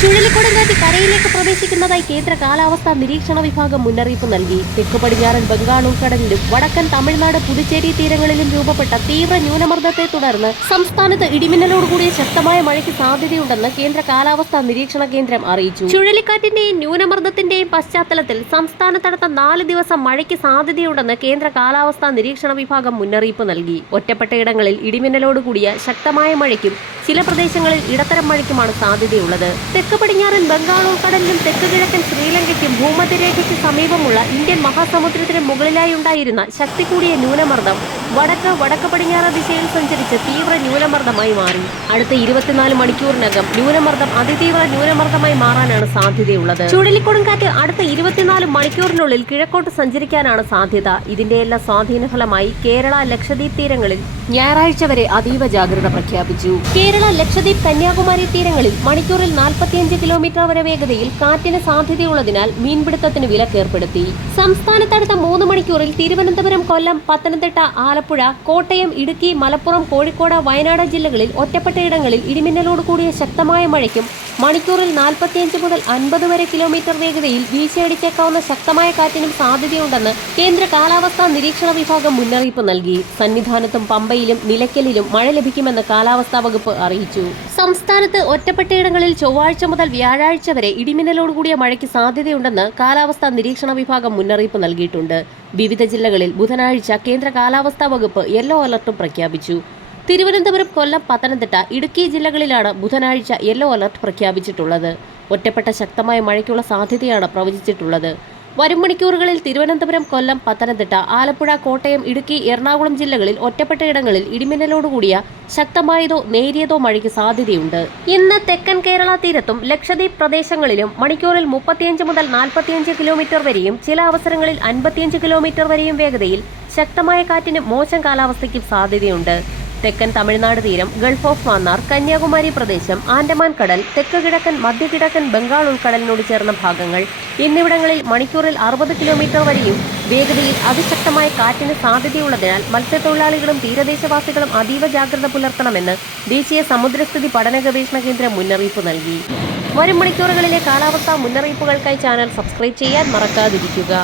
ചുഴലിക്കൊടുങ്കാറ്റ് കരയിലേക്ക് പ്രവേശിക്കുന്നതായി കേന്ദ്ര കാലാവസ്ഥാ നിരീക്ഷണ വിഭാഗം മുന്നറിയിപ്പ് നൽകി. തെക്ക് പടിഞ്ഞാറൻ ബംഗാൾ ഉൾക്കടലിലും വടക്കൻ തമിഴ്നാട് പുതുച്ചേരി തീരങ്ങളിലും രൂപപ്പെട്ട തീവ്ര ന്യൂനമർദ്ദത്തെ തുടർന്ന് സംസ്ഥാനത്ത് ഇടിമിന്നലോടുകൂടിയ ശക്തമായ മഴയ്ക്ക് സാധ്യതയുണ്ടെന്ന് കേന്ദ്ര കാലാവസ്ഥാ നിരീക്ഷണ കേന്ദ്രം അറിയിച്ചു. ചുഴലിക്കാറ്റിന്റെയും ന്യൂനമർദ്ദത്തിന്റെയും പശ്ചാത്തലത്തിൽ സംസ്ഥാനത്തടുത്ത നാല് ദിവസം മഴയ്ക്ക് സാധ്യതയുണ്ടെന്ന് കേന്ദ്ര കാലാവസ്ഥാ നിരീക്ഷണ വിഭാഗം മുന്നറിയിപ്പ് നൽകി. ഒറ്റപ്പെട്ടയിടങ്ങളിൽ ഇടിമിന്നലോടുകൂടിയ ശക്തമായ മഴയ്ക്കും ചില പ്രദേശങ്ങളിൽ ഇടത്തരം മഴയ്ക്കുമാണ് സാധ്യതയുള്ളത്. തെക്ക് പടിഞ്ഞാറൻ ബംഗാൾ ഉൾക്കടലിലും തെക്ക് കിഴക്കൻ ശ്രീലങ്കയ്ക്കും ഭൂമധ്യരേഖയ്ക്ക് സമീപമുള്ള ഇന്ത്യൻ മഹാസമുദ്രത്തിന് മുകളിലായി ഉണ്ടായിരുന്ന ശക്തി കൂടിയ ന്യൂനമർദ്ദം. വടക്ക് വടക്ക് പടിഞ്ഞാറ് ദിശയിൽ സഞ്ചരിച്ച് തീവ്ര ന്യൂനമർദ്ദമായി മാറി. അടുത്ത ഇരുപത്തിനാല് മണിക്കൂറിനകം ന്യൂനമർദ്ദം അതിതീവ്ര ന്യൂനമർദ്ദമായി മാറാനാണ് സാധ്യതയുള്ളത്. ചുഴലിക്കൊടുങ്കാറ്റ് അടുത്ത ഇരുപത്തിനാല് മണിക്കൂറിനുള്ളിൽ കിഴക്കോട്ട് സഞ്ചരിക്കാനാണ് സാധ്യത. ഇതിന്റെയെല്ലാം സ്വാധീന ഫലമായി കേരള ലക്ഷദ്വീപ് തീരങ്ങളിൽ ഞായറാഴ്ച വരെ അതീവ ജാഗ്രത പ്രഖ്യാപിച്ചു. കേരള ലക്ഷദ്വീപ് കന്യാകുമാരി തീരങ്ങളിൽ മണിക്കൂറിൽ നാൽപ്പത്തിയഞ്ച് കിലോമീറ്റർ വരെ വേഗതയിൽ കാറ്റിന് സാധ്യതയുള്ളതിനാൽ മീൻപിടുത്തത്തിന് വിലക്കേർപ്പെടുത്തി. സംസ്ഥാനത്തടുത്ത മൂന്ന് മണിക്കൂറിൽ തിരുവനന്തപുരം കൊല്ലം പത്തനംതിട്ട ആലപ്പുഴ കോട്ടയം ഇടുക്കി മലപ്പുറം കോഴിക്കോട് വയനാട് ജില്ലകളിൽ ഒറ്റപ്പെട്ടയിടങ്ങളിൽ ഇടിമിന്നലോട് കൂടിയ ശക്തമായ മഴയ്ക്കും മണിക്കൂറിൽ നാൽപ്പത്തിയഞ്ച് മുതൽ അൻപത് വരെ കിലോമീറ്റർ വേഗതയിൽ വീശിയടിച്ചേക്കാവുന്ന ശക്തമായ കാറ്റിനും സാധ്യതയുണ്ടെന്ന് കേന്ദ്ര കാലാവസ്ഥാ നിരീക്ഷണ വിഭാഗം മുന്നറിയിപ്പ് നൽകി. സന്നിധാനത്തും പമ്പയിലും നിലയ്ക്കലിലും മഴ ലഭിക്കുമെന്ന് കാലാവസ്ഥാ വകുപ്പ് അറിയിച്ചു. സംസ്ഥാനത്ത് ഒറ്റപ്പെട്ടയിടങ്ങളിൽ ചൊവ്വാഴ്ച മുതൽ വ്യാഴാഴ്ച വരെ ഇടിമിന്നലോടുകൂടിയ മഴയ്ക്ക് സാധ്യതയുണ്ടെന്ന് കാലാവസ്ഥാ നിരീക്ഷണ വിഭാഗം മുന്നറിയിപ്പ് നൽകിയിട്ടുണ്ട്. വിവിധ ജില്ലകളിൽ ബുധനാഴ്ച കേന്ദ്ര കാലാവസ്ഥാ വകുപ്പ് യെല്ലോ അലർട്ടും പ്രഖ്യാപിച്ചു. തിരുവനന്തപുരം കൊല്ലം പത്തനംതിട്ട ഇടുക്കി ജില്ലകളിലാണ് ബുധനാഴ്ച യെല്ലോ അലർട്ട് പ്രഖ്യാപിച്ചിട്ടുള്ളത്. ഒറ്റപ്പെട്ട ശക്തമായ മഴയ്ക്കുള്ള സാധ്യതയാണ് പ്രവചിച്ചിട്ടുള്ളത്. വരും മണിക്കൂറുകളിൽ തിരുവനന്തപുരം കൊല്ലം പത്തനംതിട്ട ആലപ്പുഴ കോട്ടയം ഇടുക്കി എറണാകുളം ജില്ലകളിൽ ഒറ്റപ്പെട്ട ഇടങ്ങളിൽ ഇടിമിന്നലോടുകൂടിയ ശക്തമായതോ നേരിയതോ മഴയ്ക്ക് സാധ്യതയുണ്ട്. ഇന്ന് തെക്കൻ കേരള തീരത്തും ലക്ഷദ്വീപ് പ്രദേശങ്ങളിലും മണിക്കൂറിൽ മുപ്പത്തിയഞ്ച് മുതൽ നാൽപ്പത്തിയഞ്ച് കിലോമീറ്റർ വരെയും ചില അവസരങ്ങളിൽ അൻപത്തിയഞ്ച് കിലോമീറ്റർ വരെയും വേഗതയിൽ ശക്തമായ കാറ്റിനും മോശം കാലാവസ്ഥയ്ക്കും സാധ്യതയുണ്ട്. തെക്കൻ തമിഴ്നാട് തീരം ഗൾഫ് ഓഫ് മാന്നാർ കന്യാകുമാരി പ്രദേശം ആൻഡമാൻ കടൽ തെക്ക് കിഴക്കൻ മധ്യകിഴക്കൻ ബംഗാൾ ഉൾക്കടലിനോട് ചേർന്ന ഭാഗങ്ങൾ. എന്നിവിടങ്ങളിൽ മണിക്കൂറിൽ അറുപത് കിലോമീറ്റർ വരെയും വേഗതയിൽ അതിശക്തമായ കാറ്റിന് സാധ്യതയുള്ളതിനാൽ മത്സ്യത്തൊഴിലാളികളും തീരദേശവാസികളും അതീവ ജാഗ്രത പുലർത്തണമെന്ന് ദേശീയ സമുദ്രസ്ഥിതി പഠന ഗവേഷണ കേന്ദ്രം മുന്നറിയിപ്പ് നൽകി. വരും മണിക്കൂറുകളിലെ കാലാവസ്ഥാ മുന്നറിയിപ്പുകൾക്കായി ചാനൽ സബ്സ്ക്രൈബ് ചെയ്യാൻ മറക്കാതിരിക്കുക.